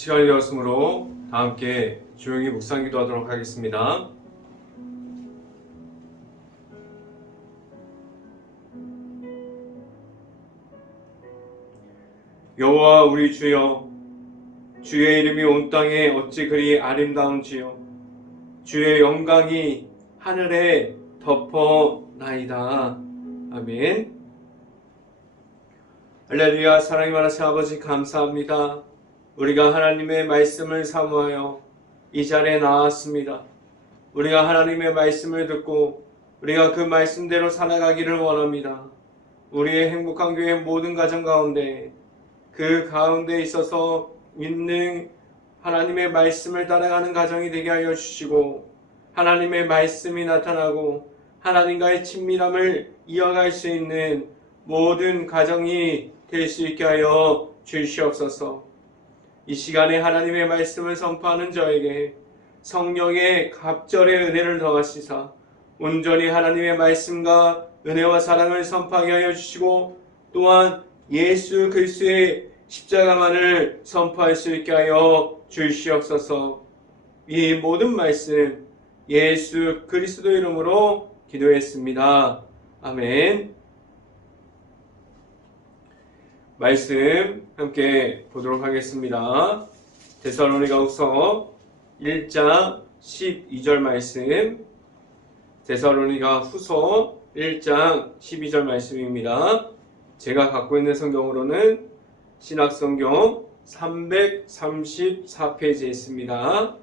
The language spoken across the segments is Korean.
시간이 되었으므로 다 함께 조용히 묵상 기도하도록 하겠습니다. 여호와 우리 주여, 주의 이름이 온 땅에 어찌 그리 아름다운지요. 주의 영광이 하늘에 덮어나이다. 아멘. 할렐루야. 사랑이 많으신 아버지 감사합니다. 우리가 하나님의 말씀을 사모하여 이 자리에 나왔습니다. 우리가 하나님의 말씀을 듣고 우리가 그 말씀대로 살아가기를 원합니다. 우리의 행복한 교회 모든 가정 가운데 그 가운데 있어서 믿는 하나님의 말씀을 따라가는 가정이 되게 하여 주시고, 하나님의 말씀이 나타나고 하나님과의 친밀함을 이어갈 수 있는 모든 가정이 될 수 있게 하여 주시옵소서. 이 시간에 하나님의 말씀을 선포하는 저에게 성령의 갑절의 은혜를 더하시사 온전히 하나님의 말씀과 은혜와 사랑을 선포하게 하여 주시고, 또한 예수 그리스도의 십자가만을 선포할 수 있게 하여 주시옵소서. 이 모든 말씀 예수 그리스도 이름으로 기도했습니다. 아멘. 말씀 함께 보도록 하겠습니다. 데살로니가후서 1장 12절 말씀, 데살로니가후서 1장 12절 말씀입니다. 제가 갖고 있는 성경으로는 신약성경 334페이지에 있습니다.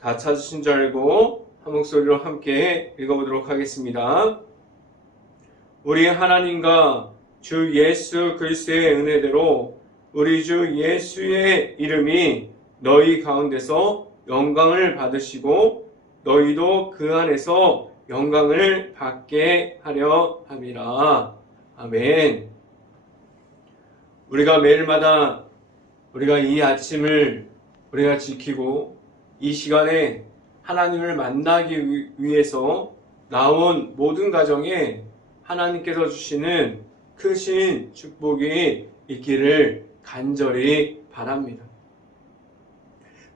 다 찾으신 줄 알고 한 목소리로 함께 읽어보도록 하겠습니다. 우리 하나님과 주 예수 그리스도의 은혜대로 우리 주 예수의 이름이 너희 가운데서 영광을 받으시고 너희도 그 안에서 영광을 받게 하려 함이라. 아멘. 우리가 매일마다 우리가 이 아침을 우리가 지키고 이 시간에 하나님을 만나기 위해서 나온 모든 가정에 하나님께서 주시는 크신 축복이 있기를 간절히 바랍니다.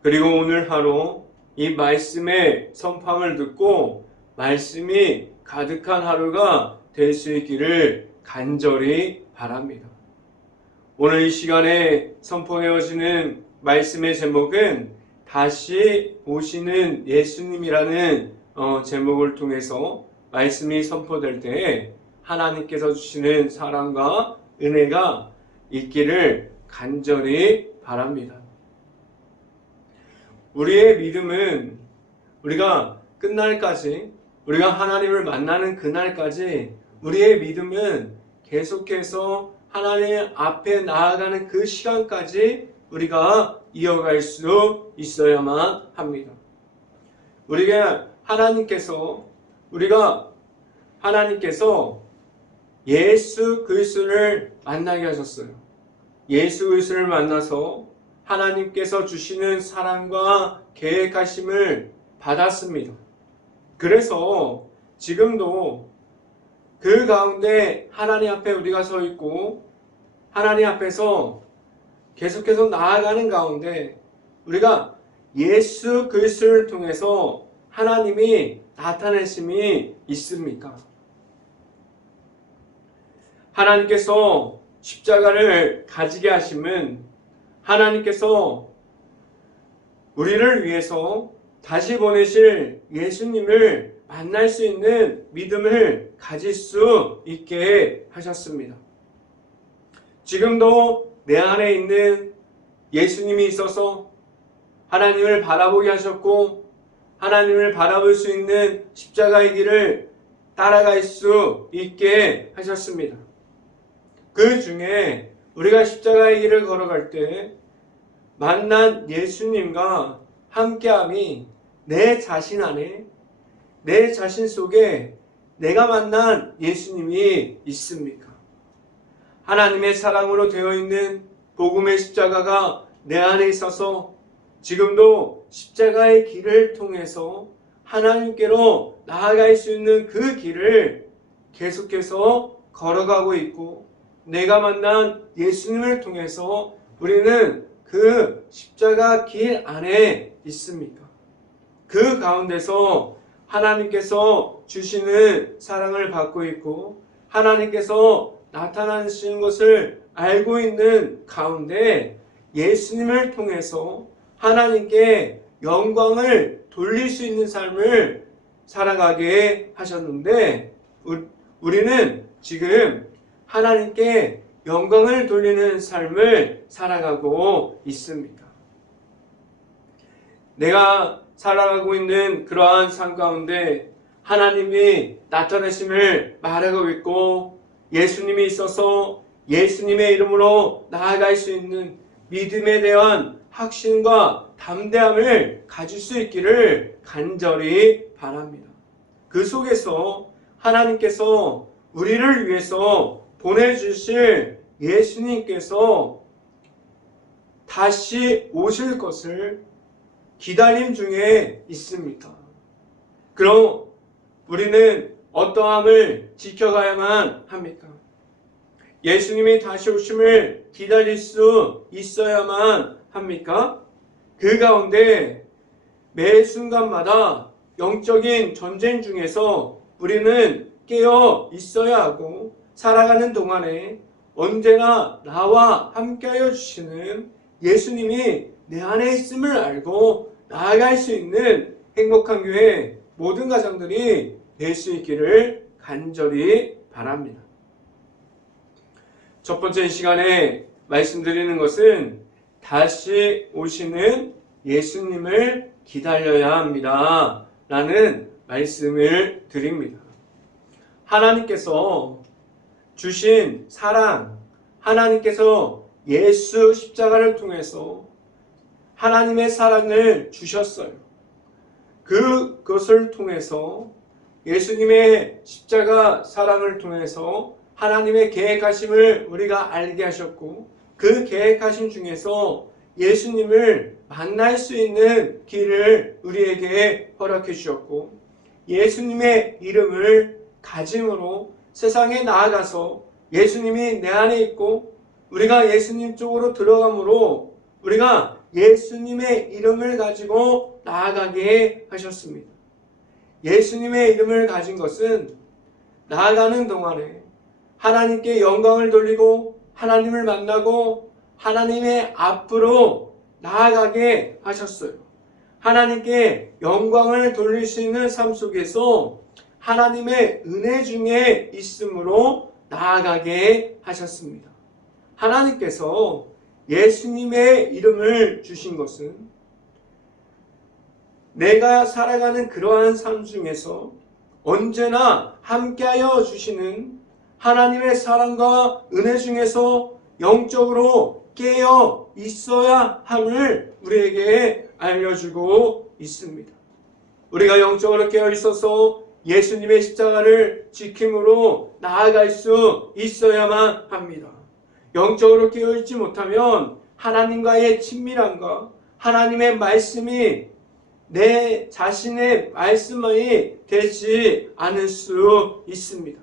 그리고 오늘 하루 이 말씀의 선포를 듣고 말씀이 가득한 하루가 될 수 있기를 간절히 바랍니다. 오늘 이 시간에 선포되어지는 말씀의 제목은 다시 오시는 예수님이라는 제목을 통해서 말씀이 선포될 때 하나님께서 주시는 사랑과 은혜가 있기를 간절히 바랍니다. 우리의 믿음은 우리가 끝날까지, 우리가 하나님을 만나는 그날까지 우리의 믿음은 계속해서 하나님 앞에 나아가는 그 시간까지 우리가 이어갈 수 있어야만 합니다. 우리가 하나님께서 예수 그리스도를 만나게 하셨어요. 예수 그리스도를 만나서 하나님께서 주시는 사랑과 계획하심을 받았습니다. 그래서 지금도 그 가운데 하나님 앞에 우리가 서 있고 하나님 앞에서 계속해서 나아가는 가운데 우리가 예수 그리스도를 통해서 하나님이 나타내심이 있습니까? 하나님께서 십자가를 가지게 하심은 하나님께서 우리를 위해서 다시 보내실 예수님을 만날 수 있는 믿음을 가질 수 있게 하셨습니다. 지금도 내 안에 있는 예수님이 있어서 하나님을 바라보게 하셨고 하나님을 바라볼 수 있는 십자가의 길을 따라갈 수 있게 하셨습니다. 그 중에 우리가 십자가의 길을 걸어갈 때 만난 예수님과 함께함이 내 자신 안에, 내 자신 속에 내가 만난 예수님이 있습니까? 하나님의 사랑으로 되어 있는 복음의 십자가가 내 안에 있어서 지금도 십자가의 길을 통해서 하나님께로 나아갈 수 있는 그 길을 계속해서 걸어가고 있고, 내가 만난 예수님을 통해서 우리는 그 십자가 길 안에 있습니까? 그 가운데서 하나님께서 주시는 사랑을 받고 있고 하나님께서 나타나시는 것을 알고 있는 가운데 예수님을 통해서 하나님께 영광을 돌릴 수 있는 삶을 살아가게 하셨는데 우리는 지금 하나님께 영광을 돌리는 삶을 살아가고 있습니다. 내가 살아가고 있는 그러한 삶 가운데 하나님이 나타나심을 말하고 있고 예수님이 있어서 예수님의 이름으로 나아갈 수 있는 믿음에 대한 확신과 담대함을 가질 수 있기를 간절히 바랍니다. 그 속에서 하나님께서 우리를 위해서 보내주실 예수님께서 다시 오실 것을 기다림 중에 있습니다. 그럼 우리는 어떠함을 지켜가야만 합니까? 예수님이 다시 오심을 기다릴 수 있어야만 합니까? 그 가운데 매 순간마다 영적인 전쟁 중에서 우리는 깨어 있어야 하고 살아가는 동안에 언제나 나와 함께하여 주시는 예수님이 내 안에 있음을 알고 나아갈 수 있는 행복한 교회 모든 가정들이 될 수 있기를 간절히 바랍니다. 첫 번째 시간에 말씀드리는 것은 다시 오시는 예수님을 기다려야 합니다. 라는 말씀을 드립니다. 하나님께서 주신 사랑, 하나님께서 예수 십자가를 통해서 하나님의 사랑을 주셨어요. 그것을 통해서 예수님의 십자가 사랑을 통해서 하나님의 계획하심을 우리가 알게 하셨고 그 계획하심 중에서 예수님을 만날 수 있는 길을 우리에게 허락해 주셨고 예수님의 이름을 가짐으로 세상에 나아가서 예수님이 내 안에 있고 우리가 예수님 쪽으로 들어감으로 우리가 예수님의 이름을 가지고 나아가게 하셨습니다. 예수님의 이름을 가진 것은 나아가는 동안에 하나님께 영광을 돌리고 하나님을 만나고 하나님의 앞으로 나아가게 하셨어요. 하나님께 영광을 돌릴 수 있는 삶 속에서 하나님의 은혜 중에 있음으로 나아가게 하셨습니다. 하나님께서 예수님의 이름을 주신 것은 내가 살아가는 그러한 삶 중에서 언제나 함께하여 주시는 하나님의 사랑과 은혜 중에서 영적으로 깨어 있어야 함을 우리에게 알려주고 있습니다. 우리가 영적으로 깨어 있어서 예수님의 십자가를 지킴으로 나아갈 수 있어야만 합니다. 영적으로 깨어 있지 못하면 하나님과의 친밀함과 하나님의 말씀이 내 자신의 말씀이 되지 않을 수 있습니다.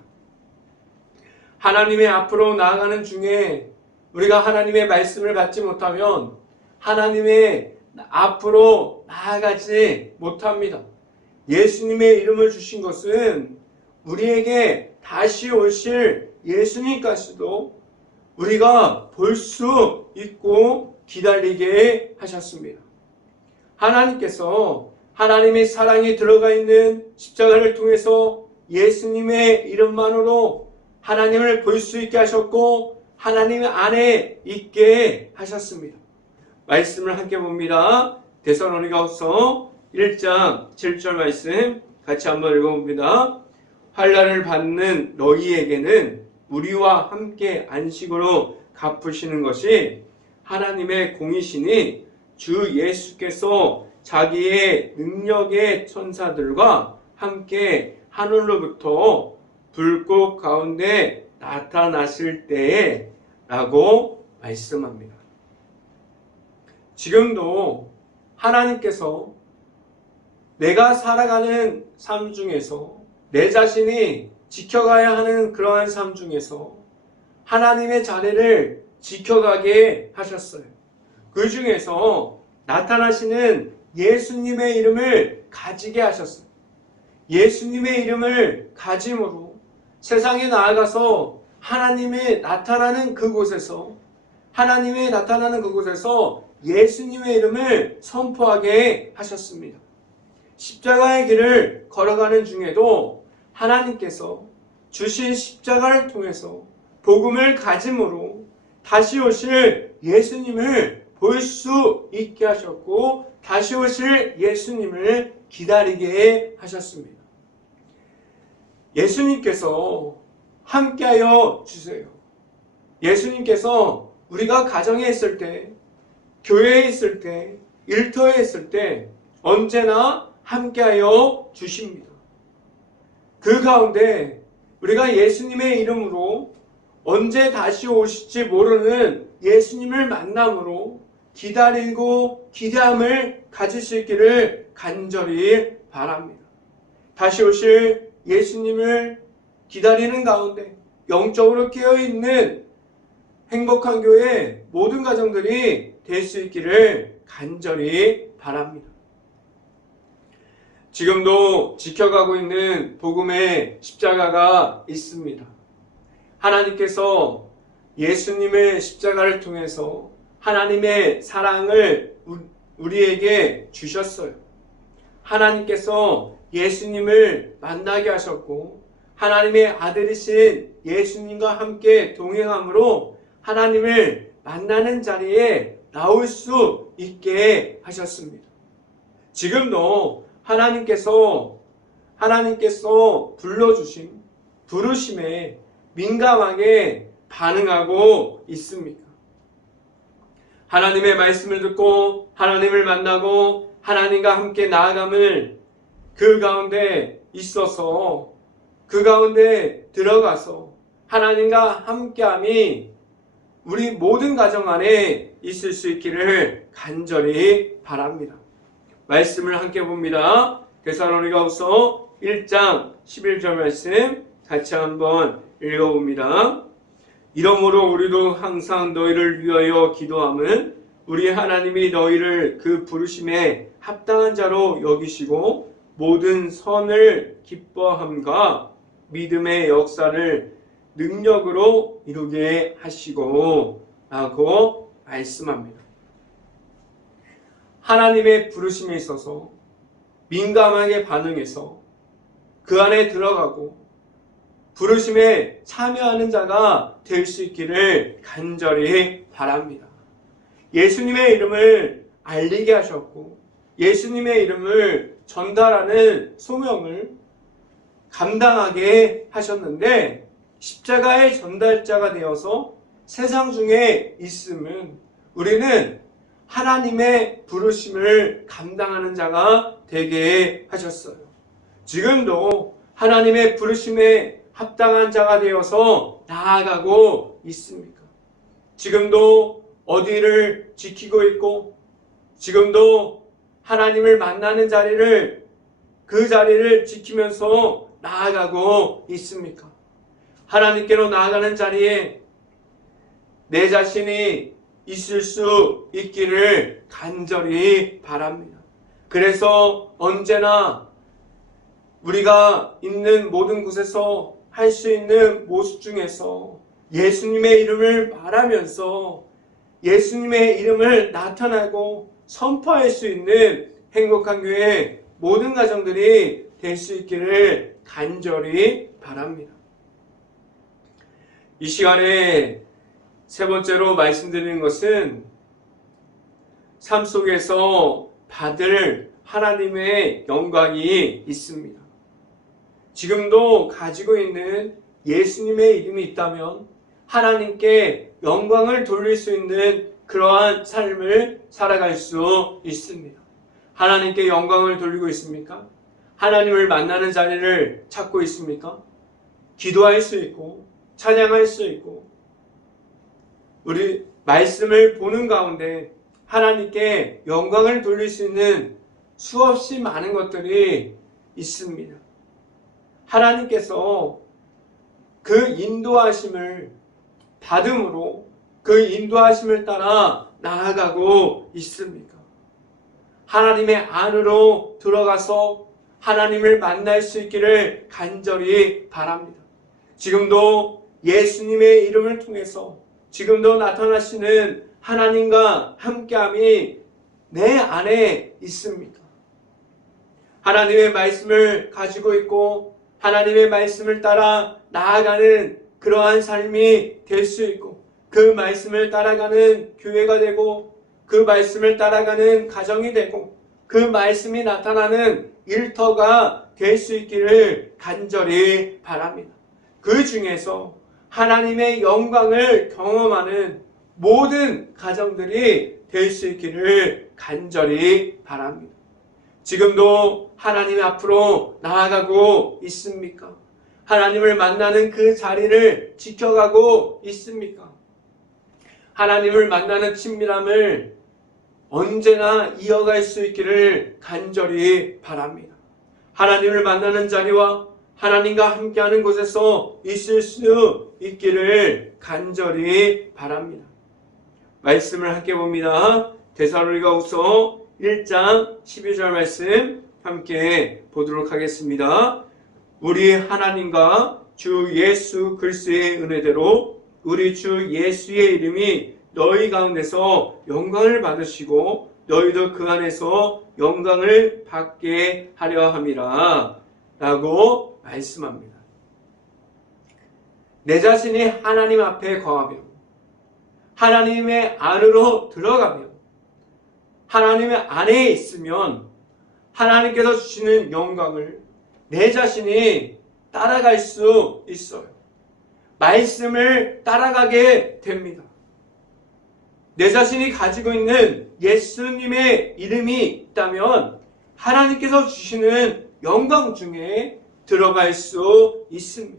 하나님의 앞으로 나아가는 중에 우리가 하나님의 말씀을 받지 못하면 하나님의 앞으로 나아가지 못합니다. 예수님의 이름을 주신 것은 우리에게 다시 오실 예수님까지도 우리가 볼 수 있고 기다리게 하셨습니다. 하나님께서 하나님의 사랑이 들어가 있는 십자가를 통해서 예수님의 이름만으로 하나님을 볼 수 있게 하셨고 하나님 안에 있게 하셨습니다. 말씀을 함께 봅니다. 데살로니가후서 1장 7절 말씀 같이 한번 읽어봅니다. 환난을 받는 너희에게는 우리와 함께 안식으로 갚으시는 것이 하나님의 공이시니 주 예수께서 자기의 능력의 천사들과 함께 하늘로부터 불꽃 가운데 나타나실 때에 라고 말씀합니다. 지금도 하나님께서 내가 살아가는 삶 중에서 내 자신이 지켜가야 하는 그러한 삶 중에서 하나님의 자리를 지켜가게 하셨어요. 그 중에서 나타나시는 예수님의 이름을 가지게 하셨어요. 예수님의 이름을 가짐으로 세상에 나아가서 하나님이 나타나는 그곳에서 예수님의 이름을 선포하게 하셨습니다. 십자가의 길을 걸어가는 중에도 하나님께서 주신 십자가를 통해서 복음을 가짐으로 다시 오실 예수님을 볼 수 있게 하셨고 다시 오실 예수님을 기다리게 하셨습니다. 예수님께서 함께하여 주세요. 예수님께서 우리가 가정에 있을 때, 교회에 있을 때, 일터에 있을 때 언제나 함께하여 주십니다. 그 가운데 우리가 예수님의 이름으로 언제 다시 오실지 모르는 예수님을 만남으로 기다리고 기대함을 가질 수 있기를 간절히 바랍니다. 다시 오실 예수님을 기다리는 가운데 영적으로 깨어있는 행복한 교회 모든 가정들이 될 수 있기를 간절히 바랍니다. 지금도 지켜가고 있는 복음의 십자가가 있습니다. 하나님께서 예수님의 십자가를 통해서 하나님의 사랑을 우리에게 주셨어요. 하나님께서 예수님을 만나게 하셨고 하나님의 아들이신 예수님과 함께 동행함으로 하나님을 만나는 자리에 나올 수 있게 하셨습니다. 지금도 하나님께서 불러주신 부르심에 민감하게 반응하고 있습니까? 하나님의 말씀을 듣고 하나님을 만나고 하나님과 함께 나아감을 그 가운데 있어서 그 가운데 들어가서 하나님과 함께함이 우리 모든 가정 안에 있을 수 있기를 간절히 바랍니다. 말씀을 함께 봅니다. 데살로니가후서 1장 11절 말씀 같이 한번 읽어봅니다. 이러므로 우리도 항상 너희를 위하여 기도함은 우리 하나님이 너희를 그 부르심에 합당한 자로 여기시고 모든 선을 기뻐함과 믿음의 역사를 능력으로 이루게 하시고 라고 말씀합니다. 하나님의 부르심에 있어서 민감하게 반응해서 그 안에 들어가고 부르심에 참여하는 자가 될 수 있기를 간절히 바랍니다. 예수님의 이름을 알리게 하셨고 예수님의 이름을 전달하는 소명을 감당하게 하셨는데 십자가의 전달자가 되어서 세상 중에 있음은 우리는 하나님의 부르심을 감당하는 자가 되게 하셨어요. 지금도 하나님의 부르심에 합당한 자가 되어서 나아가고 있습니까? 지금도 어디를 지키고 있고 지금도 하나님을 만나는 자리를 그 자리를 지키면서 나아가고 있습니까? 하나님께로 나아가는 자리에 내 자신이 있을 수 있기를 간절히 바랍니다. 그래서 언제나 우리가 있는 모든 곳에서 할 수 있는 모습 중에서 예수님의 이름을 말하면서 예수님의 이름을 나타내고 선포할 수 있는 행복한 교회 모든 가정들이 될 수 있기를 간절히 바랍니다. 이 시간에 세 번째로 말씀드리는 것은 삶 속에서 받을 하나님의 영광이 있습니다. 지금도 가지고 있는 예수님의 이름이 있다면 하나님께 영광을 돌릴 수 있는 그러한 삶을 살아갈 수 있습니다. 하나님께 영광을 돌리고 있습니까? 하나님을 만나는 자리를 찾고 있습니까? 기도할 수 있고 찬양할 수 있고 우리 말씀을 보는 가운데 하나님께 영광을 돌릴 수 있는 수없이 많은 것들이 있습니다. 하나님께서 그 인도하심을 받음으로 그 인도하심을 따라 나아가고 있습니까? 하나님의 안으로 들어가서 하나님을 만날 수 있기를 간절히 바랍니다. 지금도 예수님의 이름을 통해서 지금도 나타나시는 하나님과 함께함이 내 안에 있습니까? 하나님의 말씀을 가지고 있고 하나님의 말씀을 따라 나아가는 그러한 삶이 될 수 있고 그 말씀을 따라가는 교회가 되고 그 말씀을 따라가는 가정이 되고 그 말씀이 나타나는 일터가 될 수 있기를 간절히 바랍니다. 그 중에서 하나님의 영광을 경험하는 모든 가정들이 될 수 있기를 간절히 바랍니다. 지금도 하나님 앞으로 나아가고 있습니까? 하나님을 만나는 그 자리를 지켜가고 있습니까? 하나님을 만나는 친밀함을 언제나 이어갈 수 있기를 간절히 바랍니다. 하나님을 만나는 자리와 하나님과 함께하는 곳에서 있을 수 있기를 간절히 바랍니다. 말씀을 함께 봅니다. 데살로니가후서 1장 12절 말씀 함께 보도록 하겠습니다. 우리 하나님과 주 예수 그리스도의 은혜대로 우리 주 예수의 이름이 너희 가운데서 영광을 받으시고 너희도 그 안에서 영광을 받게 하려 함이라 라고 말씀합니다. 내 자신이 하나님 앞에 거하며 하나님의 안으로 들어가며 하나님의 안에 있으면 하나님께서 주시는 영광을 내 자신이 따라갈 수 있어요. 말씀을 따라가게 됩니다. 내 자신이 가지고 있는 예수님의 이름이 있다면 하나님께서 주시는 영광 중에 들어갈 수 있습니다.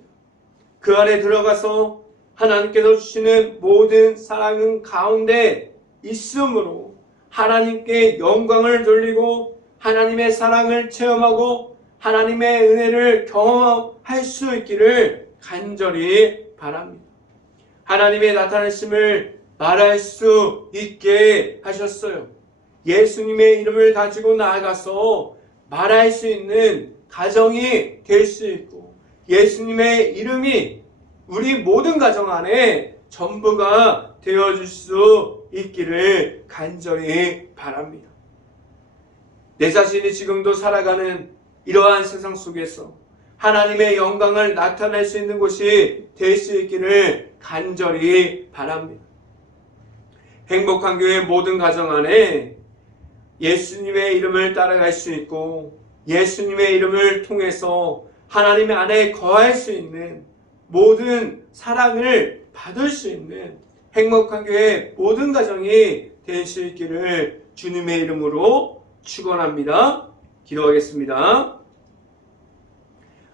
그 안에 들어가서 하나님께서 주시는 모든 사랑은 가운데 있으므로 하나님께 영광을 돌리고 하나님의 사랑을 체험하고 하나님의 은혜를 경험할 수 있기를 간절히 바랍니다. 하나님의 나타나심을 말할 수 있게 하셨어요. 예수님의 이름을 가지고 나아가서 말할 수 있는 가정이 될 수 있고 예수님의 이름이 우리 모든 가정 안에 전부가 되어줄 수 있기를 간절히 바랍니다. 내 자신이 지금도 살아가는 이러한 세상 속에서 하나님의 영광을 나타낼 수 있는 곳이 될 수 있기를 간절히 바랍니다. 행복한 교회 모든 가정 안에 예수님의 이름을 따라갈 수 있고 예수님의 이름을 통해서 하나님의 안에 거할 수 있는 모든 사랑을 받을 수 있는 행복한 교회 모든 가정이 될 수 있기를 주님의 이름으로 축원합니다. 기도하겠습니다.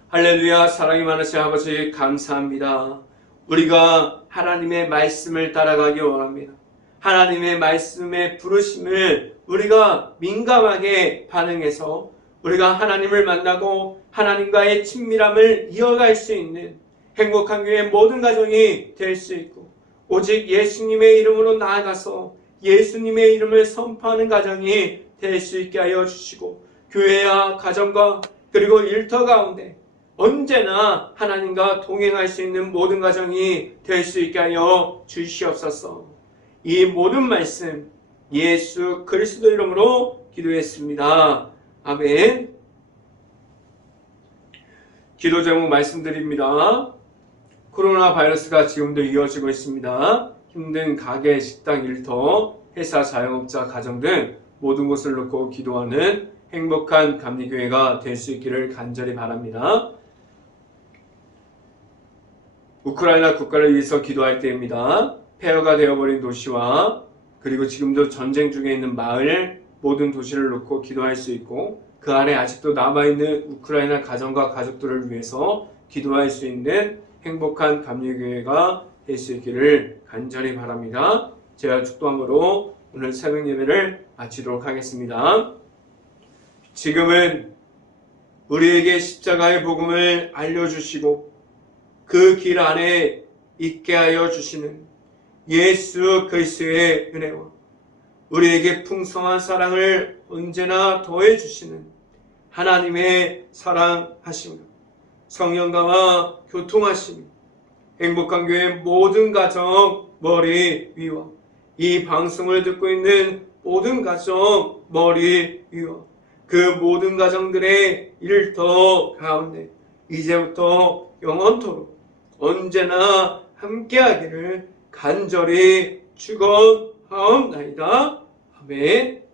할렐루야. 사랑이 많으신 아버지 감사합니다. 우리가 하나님의 말씀을 따라가기 원합니다. 하나님의 말씀의 부르심을 우리가 민감하게 반응해서 우리가 하나님을 만나고 하나님과의 친밀함을 이어갈 수 있는 행복한 교회 모든 가정이 될 수 있고 오직 예수님의 이름으로 나아가서 예수님의 이름을 선포하는 가정이 될 수 있게 하여 주시고 교회와 가정과 그리고 일터 가운데 언제나 하나님과 동행할 수 있는 모든 가정이 될 수 있게 하여 주시옵소서. 이 모든 말씀 예수 그리스도 이름으로 기도했습니다. 아멘. 기도 제목 말씀드립니다. 코로나 바이러스가 지금도 이어지고 있습니다. 힘든 가게, 식당, 일터, 회사, 자영업자, 가정 등 모든 곳을 놓고 기도하는 행복한 감리교회가 될 수 있기를 간절히 바랍니다. 우크라이나 국가를 위해서 기도할 때입니다. 폐허가 되어버린 도시와 그리고 지금도 전쟁 중에 있는 마을 모든 도시를 놓고 기도할 수 있고 그 안에 아직도 남아있는 우크라이나 가정과 가족들을 위해서 기도할 수 있는 행복한 감리교회가 될 수 있기를 간절히 바랍니다. 제가 축도함으로 오늘 새벽 예배를 마치도록 하겠습니다. 지금은 우리에게 십자가의 복음을 알려주시고 그 길 안에 있게 하여 주시는 예수 그리스도의 은혜와 우리에게 풍성한 사랑을 언제나 더해 주시는 하나님의 사랑하심으로 성령과와 교통하심이 행복한 교회 모든 가정 머리 위와 이 방송을 듣고 있는 모든 가정 머리 위와 그 모든 가정들의 일터 가운데 이제부터 영원토록 언제나 함께하기를 간절히 축원하옵나이다. 아멘.